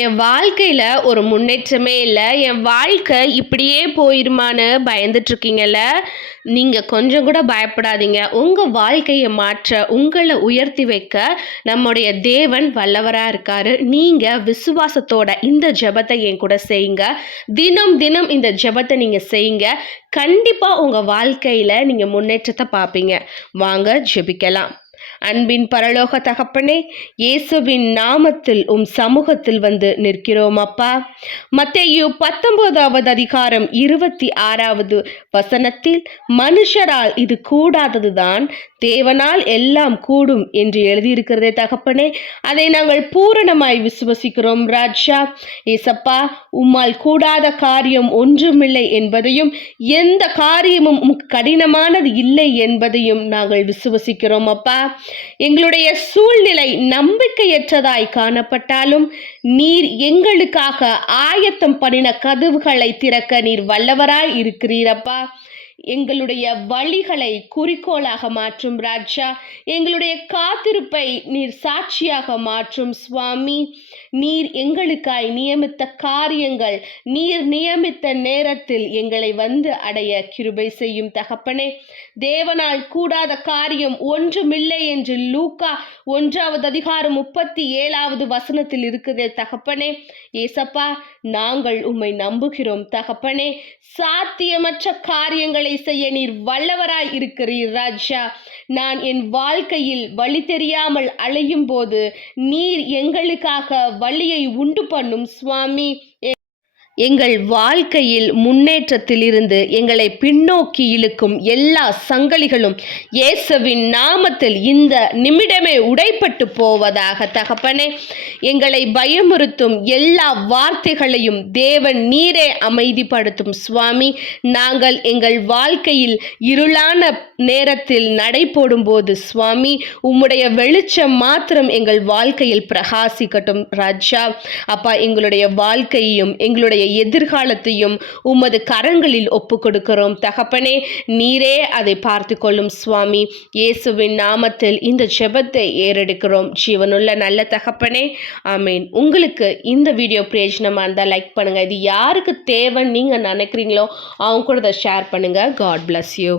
என் வாழ்க்கையில் ஒரு முன்னேற்றமே இல்லை, என் வாழ்க்கை இப்படியே போயிருமான்னு பயந்துட்டுருக்கீங்கல்ல. நீங்கள் கொஞ்சம் கூட பயப்படாதீங்க. உங்கள் வாழ்க்கையை மாற்ற, உங்களை உயர்த்தி வைக்க நம்முடைய தேவன் வல்லவராக இருக்கார். நீங்கள் விசுவாசத்தோட இந்த ஜெபத்தை என் கூட செய்யுங்க. தினம் தினம் இந்த ஜெபத்தை நீங்கள் செய்யுங்க. கண்டிப்பாக உங்கள் வாழ்க்கையில் நீங்கள் முன்னேற்றத்தை பார்ப்பீங்க. வாங்க ஜெபிக்கலாம். அன்பின் பரலோக தகப்பனே, இயேசுவின் நாமத்தில் சமூகத்தில் வந்து நிற்கிறோம் அப்பா. மத்தேயு 19வது அதிகாரம் 26வது வசனத்தில், மனுஷரால் இது கூடாததுதான், தேவனால் எல்லாம் கூடும் என்று எழுதியிருக்கிறதே தகப்பனே. அதை நாங்கள் பூரணமாய் விசுவசிக்கிறோம் ராஜா. ஏசப்பா, உம்மால் கூடாத காரியம் ஒன்றுமில்லை என்பதையும், எந்த காரியமும் கடினமானது இல்லை என்பதையும் நாங்கள் விசுவசிக்கிறோம் அப்பா. எங்களுடைய சூழ்நிலை நம்பிக்கையற்றதாய் காணப்பட்டாலும் நீர் எங்களுக்காக ஆயத்தம் பண்ணின கதவுகளை திறக்க நீர் வல்லவராய் இருக்கிறீரப்பா. எங்களுடைய வழிகளை குறிக்கோளாக மாற்றும் ராஜா. எங்களுடைய காத்திருப்பை நீர் சாட்சியாக மாற்றும் சுவாமி. நீர் எங்களுக்காய் நியமித்த காரியங்கள் நீர் நியமித்த நேரத்தில் எங்களை வந்து அடைய கிருபை செய்யும் தகப்பனே. தேவனால் கூடாத காரியம் ஒன்றுமில்லை என்று லூக்கா 1வது அதிகாரம் 37வது வசனத்தில் இருக்குதே தகப்பனே. ஏசப்பா, நாங்கள் உம்மை நம்புகிறோம் தகப்பனே. சாத்தியமற்ற காரியங்களை செய்ய நீர் வல்லவராய் இருக்கிறீர் ராஜா. நான் என் வாழ்க்கையில் வழி தெரியாமல் அலையும் போது நீர் எங்களுக்காக வழியை உண்டு பண்ணும் சுவாமி. எங்கள் வாழ்க்கையில் முன்னேற்றத்திலிருந்து எங்களை பின்னோக்கி இழுக்கும் எல்லா சங்கிலிகளும் இயேசுவின் நாமத்தில் இந்த நிமிடமே உடைப்பட்டு போவதாக தகப்பனே. எங்களை பயமுறுத்தும் எல்லா வார்த்தைகளையும் தேவன் நீரே அமைதிப்படுத்தும் சுவாமி. நாங்கள் எங்கள் வாழ்க்கையில் இருளான நேரத்தில் நடை போடும்போது சுவாமி, உம்முடைய வெளிச்சம் மாத்திரம் எங்கள் வாழ்க்கையில் பிரகாசிக்கட்டும் ராஜா. அப்பா, எங்களுடைய வாழ்க்கையையும் எங்களுடைய எதிர்காலத்தையும் உமது கரங்களில் ஒப்பு கொடுக்கிறோம் தகப்பனே. நீரே அதை பார்த்து கொள்ளும் சுவாமி. இயேசுவின் நாமத்தில் இந்த ஜெபத்தை ஏறெடுக்கிறோம் ஜீவனுள்ள நல்ல தகப்பனே, ஆமேன். உங்களுக்கு இந்த வீடியோ பிரயோஜனமாக இருந்தால் லைக் பண்ணுங்க. இது யாருக்கு தேவைன்னு நீங்க நினைக்கிறீங்களோ அவங்க கூட ஷேர் பண்ணுங்க. God bless you.